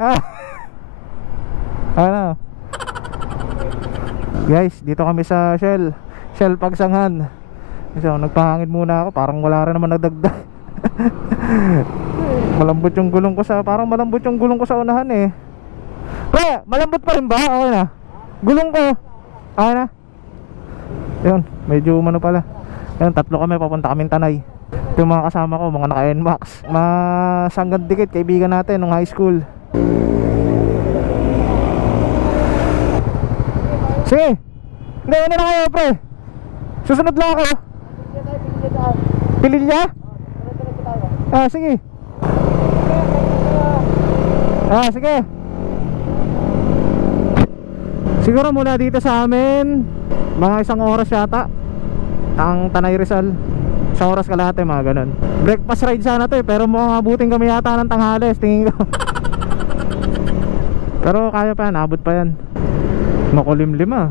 Ah, ano? Guys, dito kami sa Shell Pagsanghan. So, nagpahangin muna ako, parang wala rin naman nagdagdag. Malambot yung gulong ko sa unahan eh. Pre, malambot pa rin ba? Okay na. Gulong ko. Okay na. Yun, medyo umano pala. Yun, tatlo kami, papunta kaming Tanay. Ito yung mga kasama ko, mga naka-NMAX. Masanggan dikit, kaibigan natin nung high school. Sige. Hindi, ano na kayo pre? Susunod lang ako. Pililya? Ah, sige. Ah, sige. Siguro mula dito sa amin mga 1 oras yata ang Tanay Rizal. 1 oras kalahati, mga ganun. Breakfast ride sana to eh, pero mukhang abutin kami yata ng tanghali, tingin ko. Pero kaya pa yan, abot pa yan. Makulimlim ah.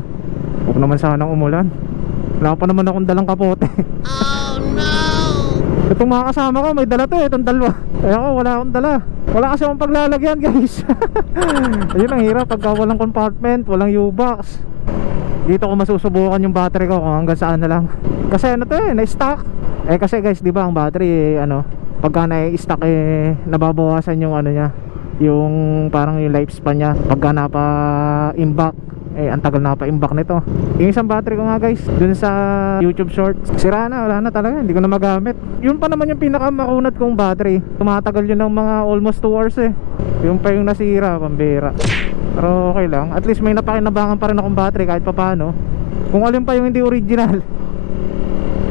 Huwag naman sanang umulan. Wala pa naman akong dalang kapote. Oh no! Itong mga kasama ko may dala to eh, itong dalawa. Eh ako wala akong dala. Wala kasi akong paglalagyan guys. Ayun ang hirap pagka walang compartment, walang U-box. Dito ko masusubukan yung battery ko kung hanggang saan na lang. Kasi ano to eh, na-stock. Eh kasi guys, di ba ang battery eh, ano, pagka na-stock eh nababawasan yung ano niya, yung parang yung lifespan niya pagka napa-imbak. Eh ang tagal na pa imbak nito. Yung isang battery ko nga guys dun sa YouTube shorts, sira na, wala na talaga, hindi ko na magamit. Yun pa naman yung pinakamakunat kong battery. Tumatagal yun ng mga almost 2 hours eh. Yung pa yung nasira, pambira. Pero okay lang, at least may napakinabangan pa rin akong battery kahit pa paano. Kung alin pa yung hindi original,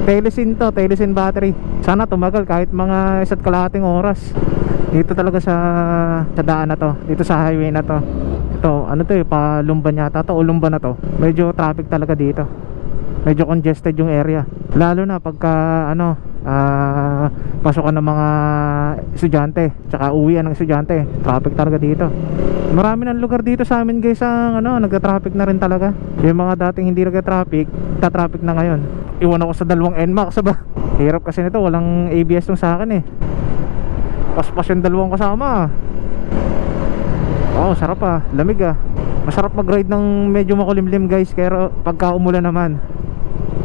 Telesin to, Telesin battery. Sana tumagal kahit mga 1.5 oras. Dito talaga sa daan na to, dito sa highway na to. Ito, ano to eh, Palumban yata to o Lumban na to. Medyo traffic talaga dito. Medyo congested yung area. Lalo na pagka ano, pasukan ng mga estudyante, tsaka uwian ng estudyante. Traffic talaga dito. Marami ng lugar dito sa amin guys ang ano, nagka-traffic na rin talaga. Yung mga dating hindi nagka-traffic, ta-traffic na ngayon. Iwan ako sa dalawang NMAX ba. Hirap kasi nito, walang ABS tong sa akin eh. Paspas yung dalawang kasama. Oh, sarap ah, lamig ah. Masarap mag-ride ng medyo makulimlim guys, kaya pagka umulan naman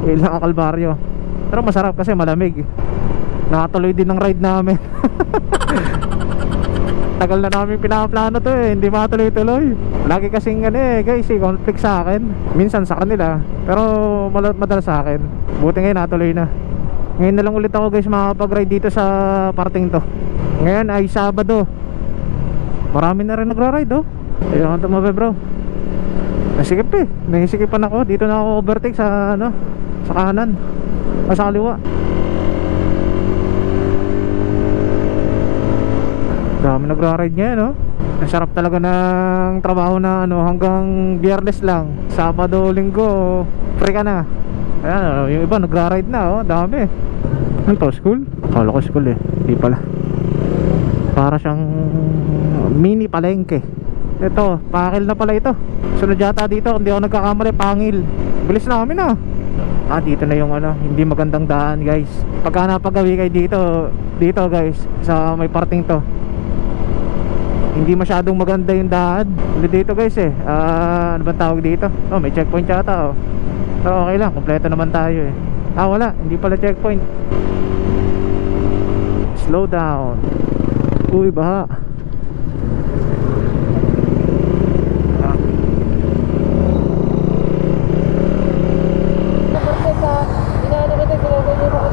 ilang kalbaryo. Pero masarap kasi malamig. Nakatuloy din ng ride namin. Tagal na namin pinaplano to eh, hindi matuloy-tuloy. Lagi kasing ano eh guys, conflict sa akin. Minsan sa kanila, pero madalas sa akin. Buti ngayon natuloy na. Ngayon na lang ulit ako guys makakapag-ride dito sa parting to. Ngayon ay Sabado. Marami na rin nagra-ride oh. Ayun ito mabe bro. Nasikip eh, nahisikipan ako. Dito na ako overtake sa ano, sa kanan o sa kaliwa. Dami nagra-ride ngayon oh. Ang sarap talaga ng trabaho na ano, hanggang Biyernes lang. Sabado, Linggo free ka na. Ayan, yung iba nagra-ride na oh, dami. Ano to, school? Akala ko school eh, di pala. Para siyang mini palengke. Ito, Pakil na pala ito. Sunod yata dito, hindi ako nagkakamali, Pangil. Bilis namin ah. Ah, dito na yung ano, hindi magandang daan guys. Pagka napagawi kayo dito guys, sa may parting to, hindi masyadong maganda yung daan. Ulit dito guys eh, ano bang tawag dito? Oh, may checkpoint yata oh. Pero okay lang, kompleto naman tayo eh. Ah, wala, hindi pala checkpoint. Slow down. Uy, baha.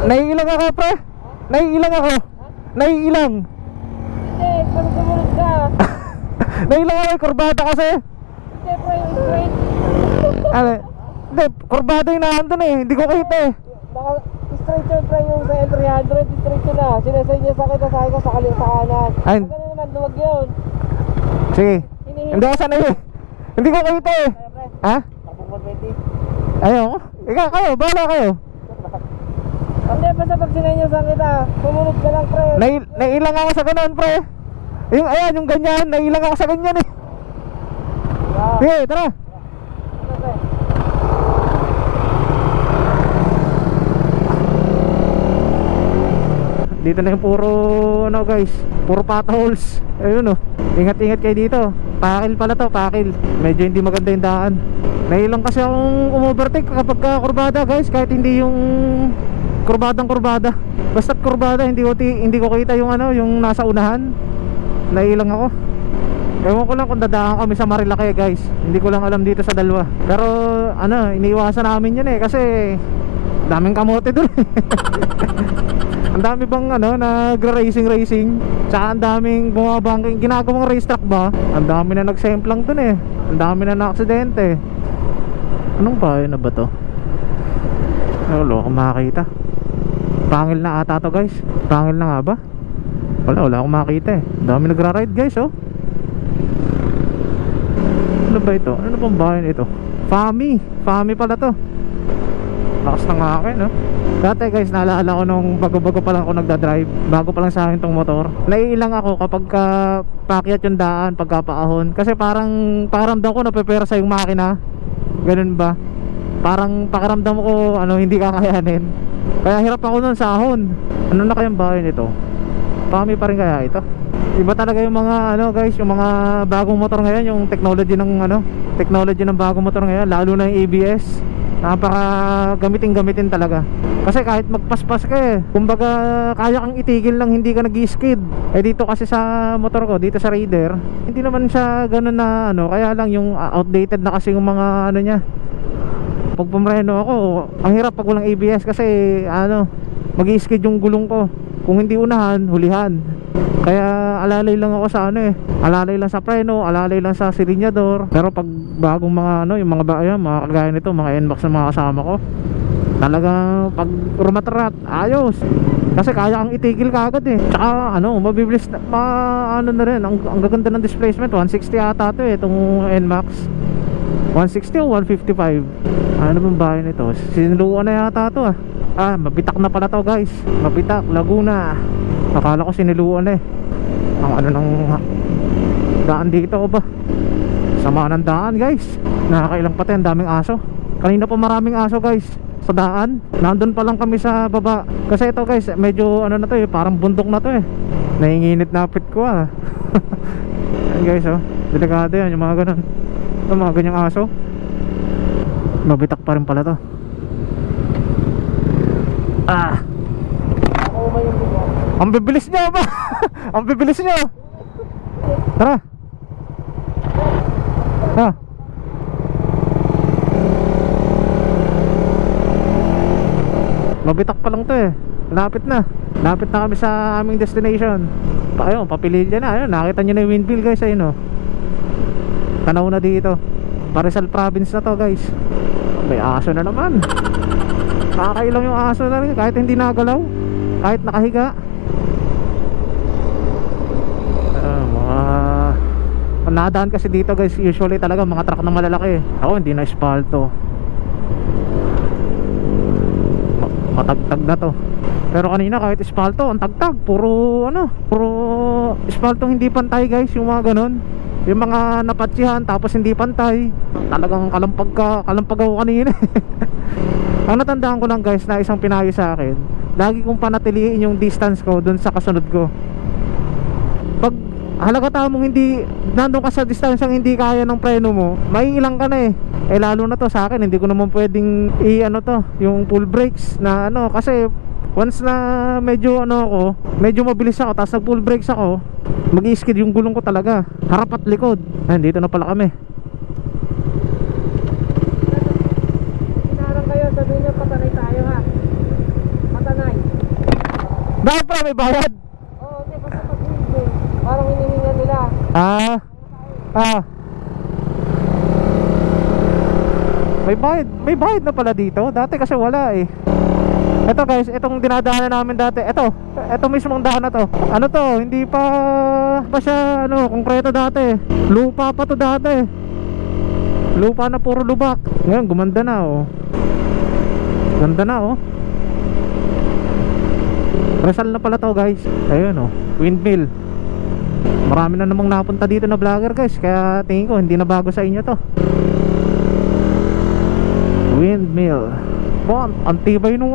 Naiilang ako pre. Naiilang ako. Naiilang. Hindi, pag sumunod ka. Naiilang ako, kurbada kasi. Hindi, pre, yung straight. Ano? Hindi, kurbada yung nahandun eh. Hindi ko kita eh. Straight yun, pre, yung sa L300, straight yun na. Sinasay niya sa kita, sa kanan. Ay. Pag ano naman, luwag yun. Sige. Hindi ako sanay eh. Hindi ko kita eh. Ha? Tapong 120. Ayaw ko. Ikaw kayo, bahala kayo. Hindi, basta pag sinay niya sa kita, sumunod ka lang, pre. Naiilang ako sa ganun pre. Yung ayan, yung ganyan. Naiilang ako sa ganyan eh. Sige, tara. Dito na yung puro ano guys, puro potholes. Ayun oh. Ingat-ingat kayo dito. Pakil pala to, pakil. Medyo hindi maganda yung daan. Nailang kasi akong umovertake kapag kurbada guys, kahit hindi yung kurbadang kurbada. Basta't kurbada, hindi ko kita yung ano, yung nasa unahan. Nailang ako. Ewan ko lang kung dadaan kami sa Marilake guys. Hindi ko lang alam dito sa dalawa. Pero ano, iniiwasan namin yun kasi daming kamote dun. Ang dami bang ano, nag-racing. Tsaka ang daming bumabangking, ginagawang racetrack ba? Ang dami na nagsemplang dun Ang dami na na-aksidente. Anong bayan na ba to? Wala akong makakita. Pangil na ata to guys. Pangil na nga ba? Wala akong makita Ang dami nagra-ride guys Ano ba ito? Ano bang bayan ito? Fami pala to. Lakas ng akin Dati guys, naalala ko nung bago-bago pa lang ako nagdadrive, bago pa lang sa akin tong motor, naiilang ako kapag paakyat yung daan, pagkapaahon. Kasi parang pakiramdam ko napepersa yung makina. Ganun ba? Parang pakiramdam ko hindi kakayanin. Kaya hirap ako nun sa ahon. Ano na kayang bahay nito? Pami pa rin kaya ito? Iba talaga yung mga guys, yung mga bagong motor ngayon, yung technology ng bagong motor ngayon, lalo na yung ABS. Napaka gamitin talaga. Kasi kahit magpaspas ka kumbaga kaya kang itigil lang hindi ka nag-skid. Dito kasi sa motor ko, dito sa Raider, hindi naman siya ganun na kaya lang yung outdated na kasi yung mga niya. Pag pumreno ako, ang hirap pag walang ABS kasi mag-skid yung gulong ko. Kung hindi unahan, hulihan. Kaya alalay lang ako sa alalay lang sa preno, alalay lang sa silinyador. Pero pag bagong mga yung mga mga kagaya nito, mga NMAX na mga kasama ko, talagang pag rumatrat, ayos. Kasi kaya kang itigil kaagad Tsaka mabibilis na, na rin, ang gaganda ng displacement. 160 ata to itong NMAX. 160 o 155. Ano bang bahay nito? Sinuluan na yata to Mabitak na pala to guys. Mabitak, Laguna. Akala ko siniluan Ang ng daan dito ba? Sama ng daan guys. Nakakailang pati, ang daming aso. Kanina pa maraming aso guys sa daan. Nandun pa lang kami sa baba. Kasi ito guys, medyo na to parang bundok na to Nainginit na apit ko Ayan guys delikado yan yung mga ganun. Ito mga ganyang aso. Mabitak pa rin pala to. Ang bibilis niya ba? Ang bibilis niya. Tara. Mabitak pa lang to Lapit na kami sa aming destination. Papililya na. Nakita nyo na yung windmill guys. Tanaw na dito. Rizal province na to guys. May aso na naman. Nakakailang yung aso na rin. Kahit hindi nagalaw, kahit nakahiga. Nadaan kasi dito guys, usually talaga mga truck na malalaki. Ako hindi na espalto. Matagtag na to. Pero kanina kahit espalto, ang tagtag. Puro espaltong hindi pantay guys. Yung mga ganon, yung mga napatsihan tapos hindi pantay. Talagang kalampag ako kanina. Ang natandaan ko lang guys na isang pinayo sa akin, lagi kong panatiliin yung distance ko dun sa kasunod ko. Pag halata mong hindi nandun ka sa distansyang hindi kaya ng preno mo, maiilang ka na lalo na to sa akin, hindi ko naman pwedeng yung full brakes na kasi once na medyo medyo mabilis ako tapos nag full brakes ako, mag-i-skid yung gulong ko talaga, harap at likod. Dito na pala kami. Sinarang kayo, sabihin nyo patanay tayo Patanay. Bakit pa may bayad? Okay, basta pag-ibig parang hinihingan nila. May bayad na pala dito. Dati kasi wala Ito guys, itong dinadaanan namin dati, ito mismong daan na to. Hindi pa siya konkreto dati. Lupa pa to dati. Lupa na puro lubak. Ngayon gumanda na Ganda na Rizal na pala to guys. Ayun windmill. Marami na namang napunta dito na vlogger guys, kaya tingin ko hindi na bago sa inyo to. Windmill. Ang tibay nung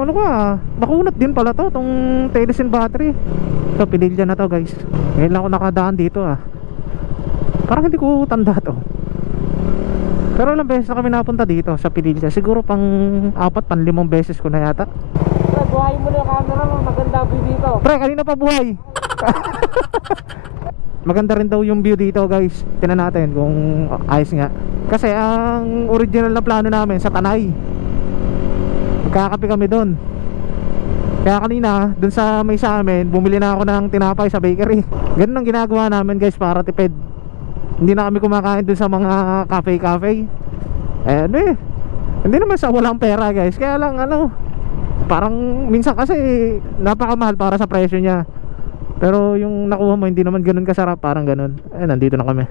nakunat din pala to, tong Telesin battery. Ito, Pililya na to guys. Ngayon lang ako nakadaan dito Parang hindi ko tanda to. Pero ilang beses na kami napunta dito sa Pinilya. Siguro pang 4, 5 beses ko na yata. Pre, buhayin mo na yung camera mo. Maganda view dito. Pre, kanina pa buhay. Maganda rin daw yung view dito guys. Tingnan natin kung ayos nga. Kasi ang original na plano namin sa Tanay. Magkakape kami doon. Kaya kanina, dun sa may sa amin, bumili na ako ng tinapay sa bakery. Ganun ang ginagawa namin guys para tipid. Hindi na kami kumakain dun sa mga cafe-cafe. Eh ano eh, hindi naman sa walang pera guys. Kaya lang ano, parang minsan kasi napakamahal para sa presyo niya. Pero yung nakuha mo hindi naman ganun kasarap. Parang ganun. Eh nandito na kami.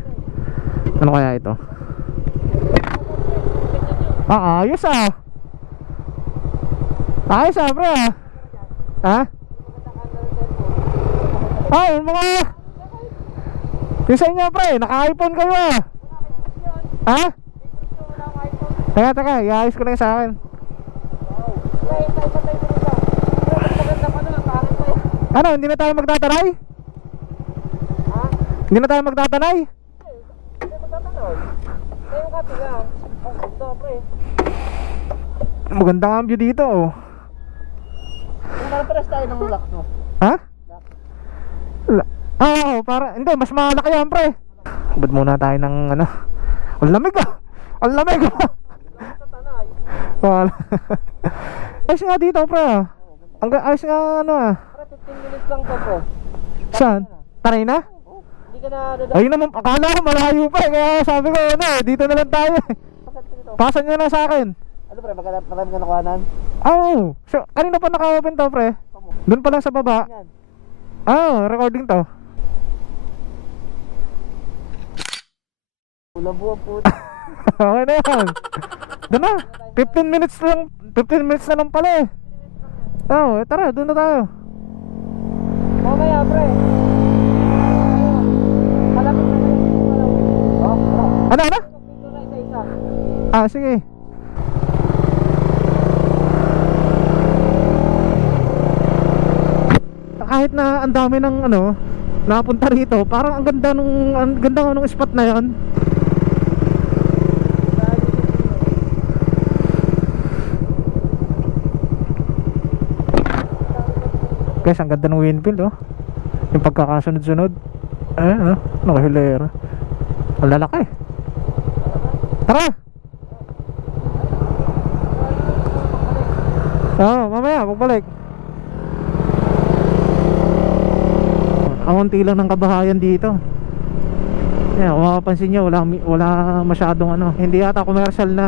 Ano kaya ito? Ayos ah. Ayos ah pre ah. Ha? Ay mga yung sa inyo pre, naka-iPhone kayo ah. Ha? Teka, iayos ko na yung sa akin. Ano, hindi na tayo magtatanay? Ha? Hindi na tayo magtatanay? Hindi magtatanong. Yung kape lang. Ito pre. Maganda ang view dito oh. Kung paraparas tayo ng lock no? Ha? Oo, para, hindi, mas malaki yan pre. Ba't muna tayo ng ano. Ang lamig ah. Ang lamig ah. Wala. Ayos nga dito pre ah. Ang ayos nga ano ah. Para 15 minutes lang to pre. Saan? Taray na? Hindi ka na Ayun naman, akala ko malayo pa eh. Kaya sabi ko ano, dito na lang tayo eh. Pasan nyo na sa akin. Ano pre, marami ka nakuhanan? Oo. So, kanina pa naka-open to pre. Doon pa lang sa baba. Yan. Recording to. Ulabuan po. Okay na yan. Doon na. 15 minutes lang. 15 minutes na lang pala eh. Tara, doon na tayo. Mamaya pre. Malapit na kayo. Ano? Picture na isa-isa. Sige. Kahit na ang dami ng ano napunta rito, parang ang ganda nung spot na 'yon. Guys, ang ganda ng windfield oh. Yung pagkakasunod-sunod. Nakahilera. Ang lalaki. Tara. Mamaya pagbalik. Ang unti lang ng kabahayan dito. Kung mapapansin nyo, wala masyadong ano. Hindi yata commercial na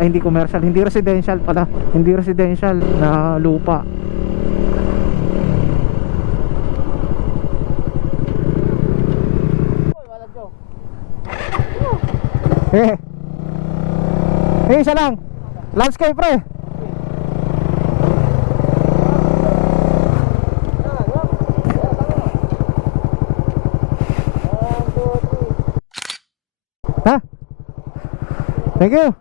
hindi commercial, hindi residential pala. Hindi residential na lupa. Isa lang. Landscape pre. Ha? Thank you.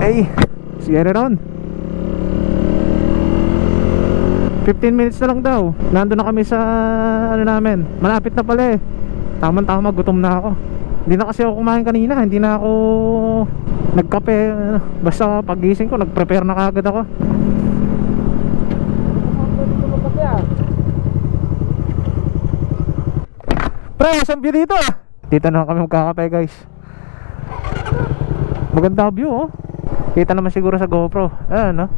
Hey, Sierra Ron. 15 minutes na lang daw. Nandun na kami sa ano namin. Malapit na pala eh. Tama-tama, gutom na ako. Hindi na kasi ako kumain kanina. Hindi na ako nagkape. Basta pagising ko, nag-prepare na kagad ako. Pre, saan view dito ah? Dito na kami magkakape guys. Maganda view oh. Kita naman siguro sa GoPro. Ayan oh.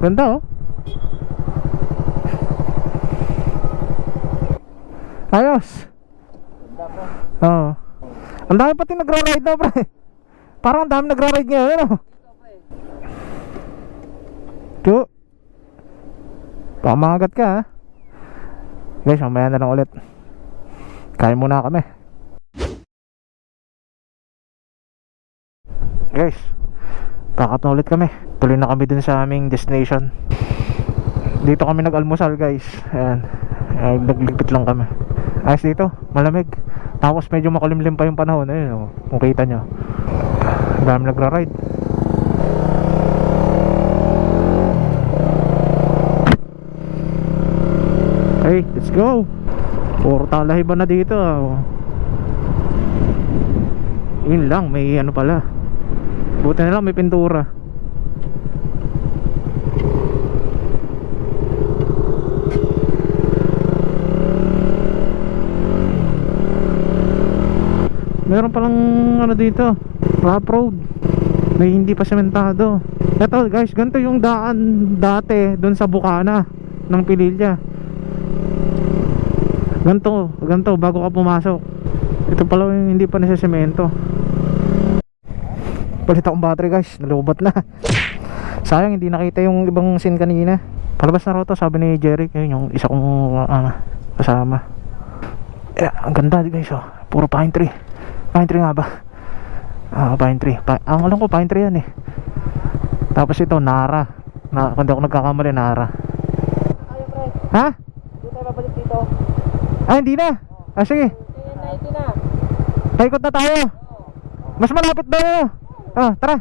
Ganda oh. Ayos. Oo. Ang dami pati nagra-ride daw pre. Parang ang dami nagra-ride ngayon ano? Tiyo. Pamagat ka ha. Guys, mamaya na lang ulit. Kain muna kami. Guys, kakat na ulit kami. Tuloy na kami dun sa aming destination. Dito kami nag-almusal guys. Ayan. Nagligpit lang kami. Ayos dito, malamig. Tapos medyo makulimlim pa yung panahon. Ayun, kung kita nyo, ang dami nagra-ride. Okay, let's go. Puro talahiban na dito Yun lang, may ano pala. Buti na lang may pintura. Meron palang ano dito, rough road. May hindi pa sementado. Eto guys, ganito yung daan dati doon sa Bukana ng Pililya. Ganito bago ka pumasok. Ito pala yung hindi pa nasa-semento. Palit akong battery guys, nalubat na. Sayang hindi nakita yung ibang scene kanina. Palabas na raw to, sabi ni Jerry. Yun yung isa kong kasama. Ang ganda guys puro pine tree. Pine tree nga ba? Pine tree. Ang alam ko pine tree yan Tapos ito Nara. Kung di ako nagkakamali, Nara. Ayaw pre, Ha? hindi tayo babalik dito. Hindi na. Sige. Kaya 90 na. Paikot na tayo. Mas malapit daw. Tara.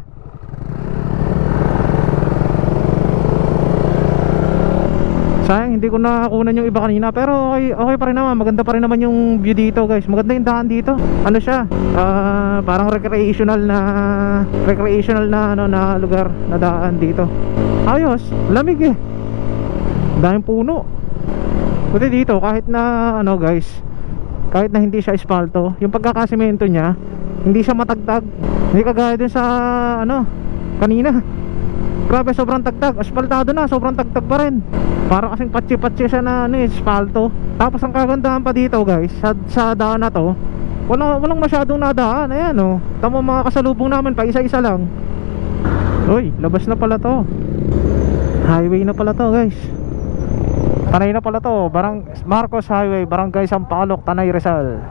Sayang hindi ko nakakunan yung iba kanina. Pero okay pa rin naman. Maganda pa rin naman yung view dito guys. Maganda yung daan dito. Ano siya? Parang recreational na lugar na daan dito. Ayos. Lamig daming puno. Buti dito kahit na guys, kahit na hindi siya espalto, yung pagkakasimento niya hindi siya matagtag. Hindi kagaya din sa kanina. Grabe, sobrang tagtag. Aspaltado na, sobrang tagtag pa rin. Para kasing patsi-patsi siya na espalto. Tapos ang kagandahan pa dito guys, sa daan na to, walang masyadong nadaan. Ayan tamo mga kasalubong namin pa isa-isa lang. Uy, labas na pala to. Highway na pala to guys. Tanay na pala to, Marcos Highway, Barangay Sampaloc, Tanay, Rizal.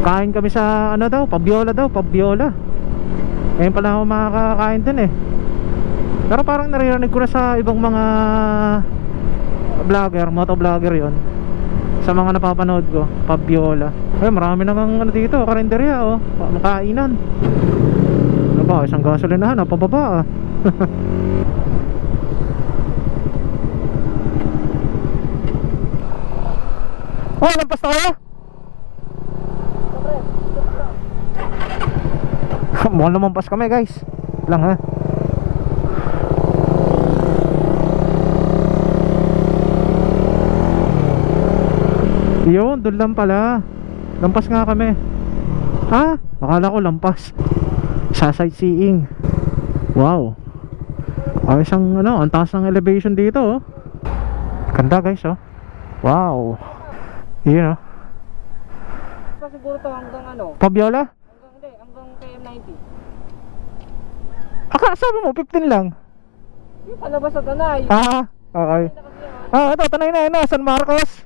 Kain kami sa Pabiola. Ngayon pala ako makakakain dun Pero parang naririnig ko na sa ibang mga vlogger, motovlogger yon. Sa mga napapanood ko, Pabiola. Marami namang dito, karinderya makainan. Ano ba, isang gasolinahan pababa lampas tayo. Mukhang lumampas kami guys. Lang ha. Yun, doon lang pala. Lampas nga kami. Akala ko lampas. Sa sightseeing. Wow. Ayos ang ang taas ng elevation dito Ganda guys Wow. Yun Siguro to hanggang Pabiola? Hanggang KM90. Sabi mo 15 lang. Yung palabas sa Tanay. Okay. Ito Tanay na San Marcos.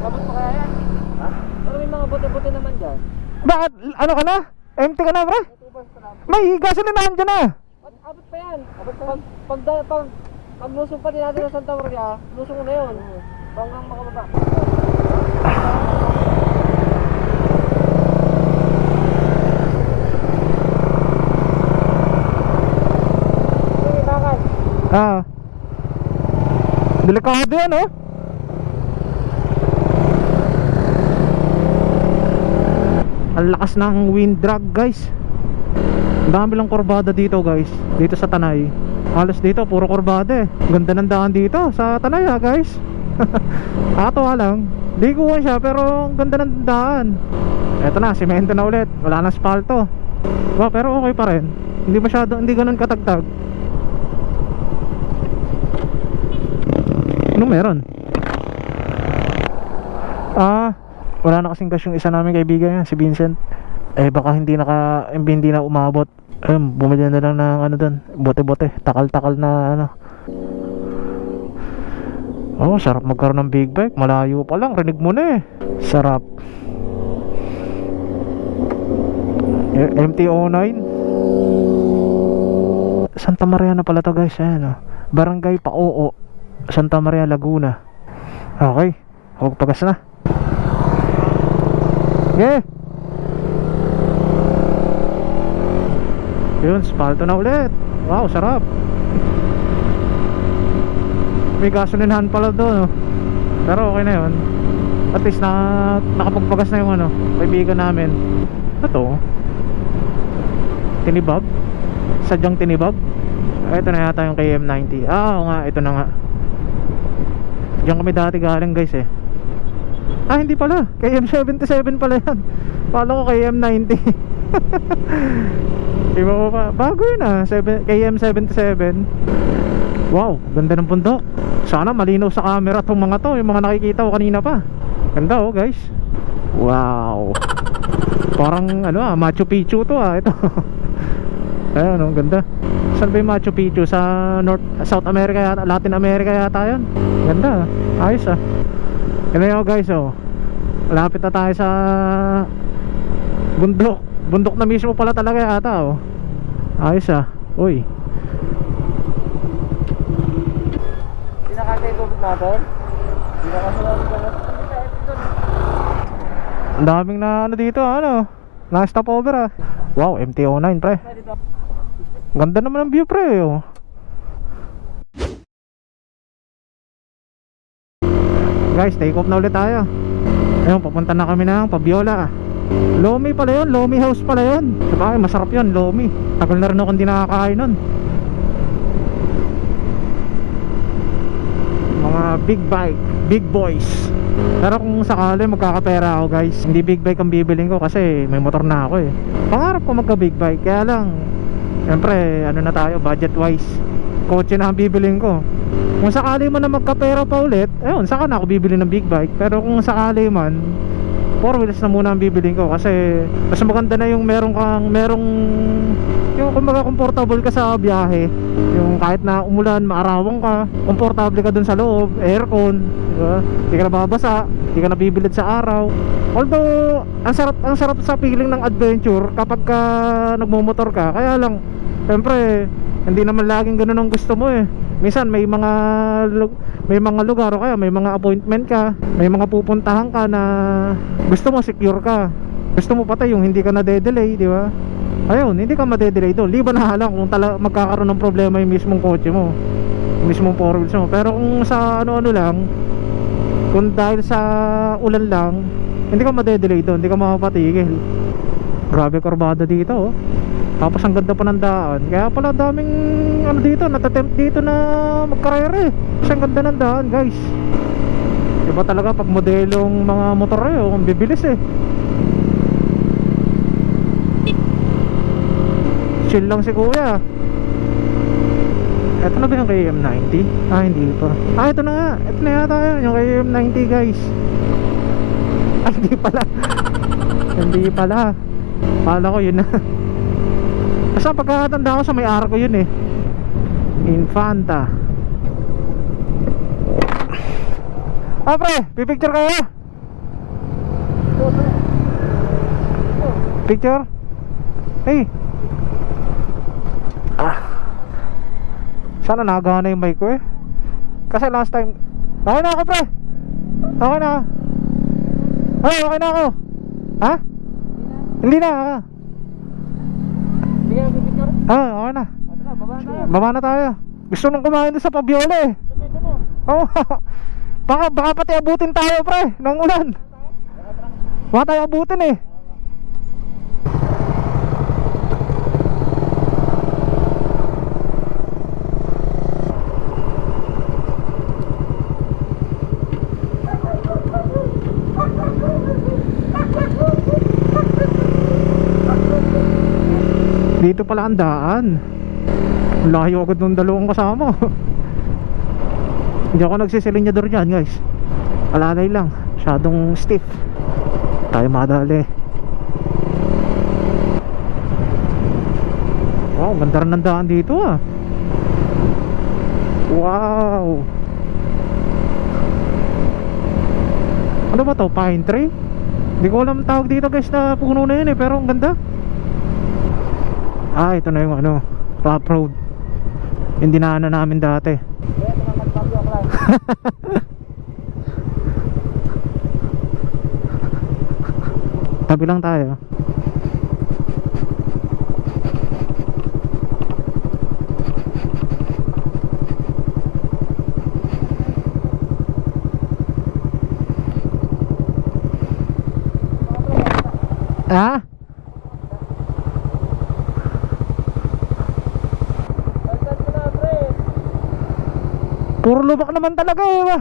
Labas pa kaya yan? Pero may mga bote-bote naman dyan. Bakit? Ano ka na? Empty ka na bro? May gasolinahan dyan Abot pa yan. Pag lusong pa din natin sa Santa Maria, lusong ko na yun. Hanggang makababa. Sige, bakal. Delikado yan Ang lakas ng wind drag guys. Ang dami lang kurbada dito guys. Dito sa Tanay. Halos dito puro kurbada Ganda ng daan dito sa Tanay guys. Nakatawa lang. Di ko siya pero ang ganda ng daan. Eto na, simento na ulit. Wala na asfalto. Pero okay pa rin. Hindi ganun katagtag. Ano meron? Wala na kasing gas yung isa namin kaibigan si Vincent. Baka hindi na umabot. Bumili na lang ng doon, bote-bote, takal-takal na sarap magkaroon ng big bike. Malayo pa lang, rinig mo na sarap. MT-09 Santa Maria na pala to guys. Barangay Paoo, Santa Maria, Laguna. Okay, huwag pagas na. Yun, spalto na ulit. Wow, sarap. may gasolinahan pala doon, no? Pero okay na yun. At least nakapagpagas na yung ano, kaibigan namin. Ano to? Tinibab? Sadyang tinibab? Ito na yata yung KM90. Oo nga, ito na nga. Diyan kami dati galing guys eh. Hindi pala, KM77 pala yan. Pala ko KM90. Iba ko pa, bago yun KM77. Wow, ganda ng bundok. Sana malinaw sa camera itong mga to, yung mga nakikita ko kanina pa. Ganda oh guys. Wow. Parang ano Machu Picchu to ito. Ayun oh, ganda. Saan ba yung Machu Picchu? Sa South America yata, Latin America yata yun. Ganda, ayos Yan na yun guys oh. Malapit na tayo sa bundok. Bundok na mismo pala talaga yata oh. Ayos uy. Pinakasya yung tubig natin? Pinakasya natin ka na? Ang daming na ano dito na stopover Wow, MT-09 pre. Ganda naman ang view pre oh. Guys, take off na ulit tayo. Ayun, papunta na kami ng Pabiola. Lomi pala yun, Lomi House pala yun. Sabagay, masarap yun, Lomi. Tagal na rin ako hindi nakakain nun. Mga big bike, big boys. Pero kung sakali magkakapera ako guys, hindi big bike ang bibiling ko kasi may motor na ako eh. Pangarap ko magka big bike, kaya lang siyempre ano na tayo, budget wise, kotse na ang bibiling ko. Kung sakali man na magkapera pa ulit, ayun, saka na ako bibili ng big bike. Pero kung sakali man, 4 wheels na muna ang bibiling ko kasi mas maganda na yung merong yung kumbaga comfortable ka sa biyahe. Yung kahit na umulan, maarawang ka, komportable ka dun sa loob, aircon, diba? Hindi ka nababasa, hindi ka nabibilid sa araw. Although ang sarap sa feeling ng adventure kapag ka nagmomotor ka. Kaya lang siyempre hindi naman laging ganun ang gusto mo eh. Minsan may mga lugar o kaya may mga appointment ka, may mga pupuntahan ka na gusto mo secure ka. Gusto mo patay yung hindi ka na-delay, di ba? Ayun, hindi ka ma-delay doon. Liban na lang kung magkakaroon ng problema yung mismong kotse mo, mismong 4 wheels mo. Pero kung sa ano lang, kung dahil sa ulan lang, hindi ka ma-delay doon, hindi ka mapapatigil. Grabe kurbada dito oh. Tapos ang ganda pa ng daan. Kaya pala daming ano dito, natatempt dito na magkarere. Kasi ang ganda ng daan guys. Diba talaga pag modelong mga motor ang bibilis eh. Chill lang si kuya. Ito na ba yung KM90? Hindi pa. Ito na nga. Ito na yata yun, yung KM90 guys. Hindi pala. Hindi pala. Pala ko yun na. Basta pagkakatanda ko sa may arko yun eh. Infanta. Pre, pipicture kayo? Picture? Hey. Sana nagana yung mic ko eh. Kasi last time okay na ako pre. Okay na. Okay na ako. Ha? Hindi na. Sige, pipicture? Okay na. Baba na tayo. Gusto nung kumain doon sa Pabiola eh. Oo. Baka pati abutin tayo pre ng ulan. Baka tayo abutin eh. Dito pala ang daan. Layo agad ng dalawang kasama. Hindi ako nagsisilinyador dyan guys. Alalay lang, masyadong stiff. Tayo madali. Wow, ganda rin ng daan dito ah. Wow. Ano ba to? Pine tree? Hindi ko alam tawag dito guys na puno na yun eh. Pero ang ganda. Ito na yung ano, rough road. Yung dinaanan namin dati. Tabi lang tayo. Ha? Pagkat ko na, pre. Puro lubak naman talaga eh ba?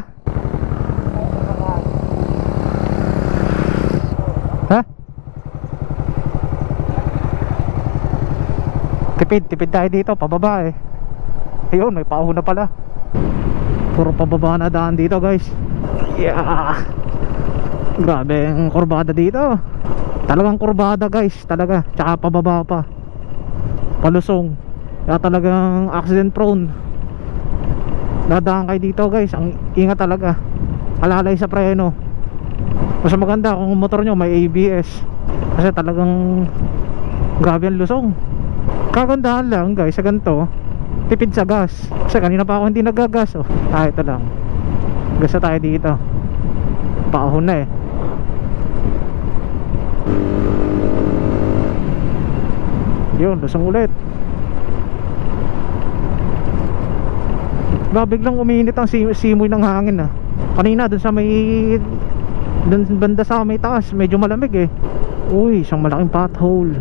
Ha? Tipid tayo dito, pababa eh. Ayun, may paahon na pala. Puro pababa na daan dito guys. Yeah. Grabe ang kurbada dito. Talagang kurbada guys, talaga. Tsaka pababa pa. Palusong. Kaya talagang accident prone. Dadaan kayo dito guys, ang ingat talaga. Alalay sa preno. Mas maganda kung motor nyo may ABS. Kasi talagang grabe ang lusong. Kagandahan lang guys sa ganito, tipid sa gas. Kasi kanina pa ako hindi nagagas. Oh, ito lang. Gas na tayo dito. Paahon na eh. Yun, lusong ulit. Biglang uminit ang simoy ng hangin ah. Kanina dun sa may dun banda sa may taas, medyo malamig eh. Uy, isang malaking pothole.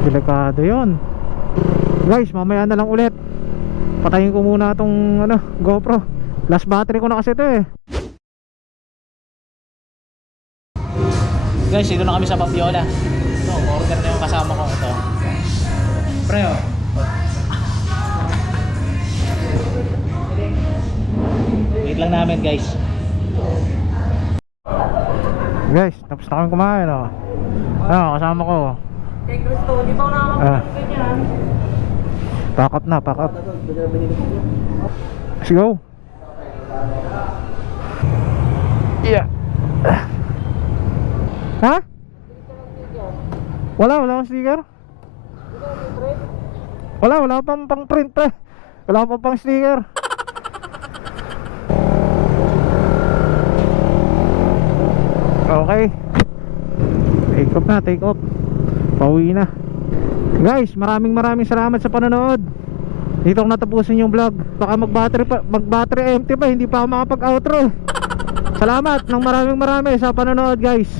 Delikado yon. Guys, mamaya na lang ulit. Patayin ko muna tong GoPro. Last battery ko na kasi ito eh. Guys, dito na kami sa Babiola. Ito, order na yung kasama ko ito. Pre, oh. Wait lang namin guys. Guys, tapos na kami kumain oh. Kasama ko. Kay Cristo, di ba ako nakakapagod ganyan? Pack up na, pack up. Let's go. Yeah. Ha? Wala akong sticker. Wala pang print pre. Wala pang sticker. Okay. Take off. Pauwi na. Guys, maraming salamat sa panonood. Dito ko natapusin yung vlog. Baka mag-battery empty pa, hindi pa ako makapag-outro. Salamat ng maraming sa panonood guys.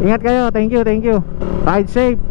Ingat kayo, thank you. Ride safe.